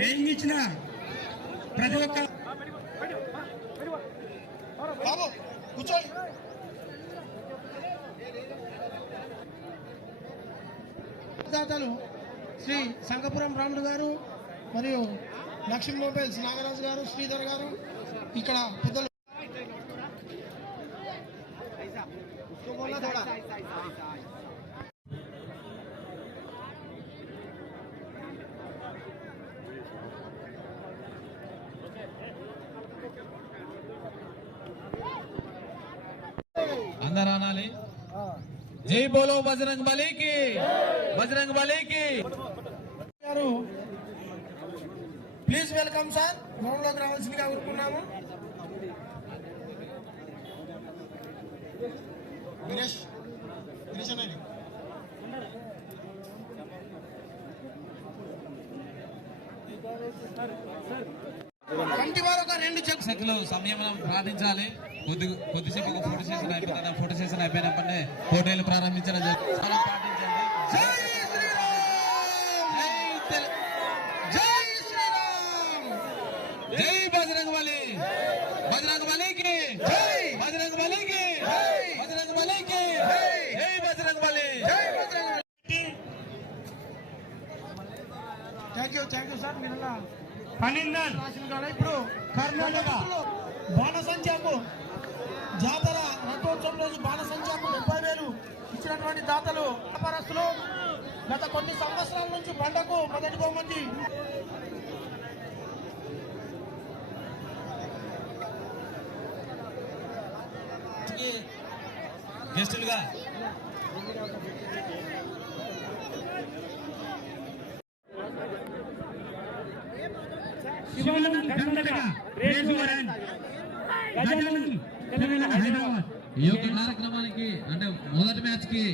Training ఇచ్చిన ప్రతి ఒక్క దాతలు శ్రీ సంగపురం రాముడు గారు మరియు లక్ష్మీ మొబైల్స్ నాగరాజు గారు, శ్రీధర్ గారు, ఇక్కడ పెద్దలు అందరూ అనాలి జై బోలో బజరంగ్ బలికి, బజరంగ్ బలికి. ప్లీజ్ వెల్కమ్ సార్, గ్రౌండ్లోకి రావాల్సిందిగా కోరుకున్నాము. కంటి వారు ఒక 2 సెకండ్లు సమయం ప్రార్థించాలి. కొద్దిసేపు ఒక ఫోటో సెషన్ అయిపోతుంది. ఫోటో సెషన్ అయిపోయినప్పుడే పోటీలు ప్రారంభించడం జరుగుతుంది. జై బజరంగ్ బలి, బజరంగ్ బలికి జై, బజరంగ్ బలికి జై, బజరంగ్ బలికి జై, బజరంగ్ బలి. Thank you sir. మీరు ఇప్పుడు కర్ణాటక బాణసంచాకు జాతర రథోత్సవం రోజు బాణసంచాకు 70,000 ఇచ్చినటువంటి దాతలు వ్యాపారస్తులు గత కొన్ని సంవత్సరాల నుంచి పంటకు మొదటి బహుమతి గెస్టులుగా ఈ యొక్క కార్యక్రమానికి అంటే మొదటి మ్యాచ్ కి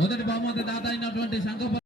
మొదటి బహుమతి దాత అయినటువంటి శంకపురం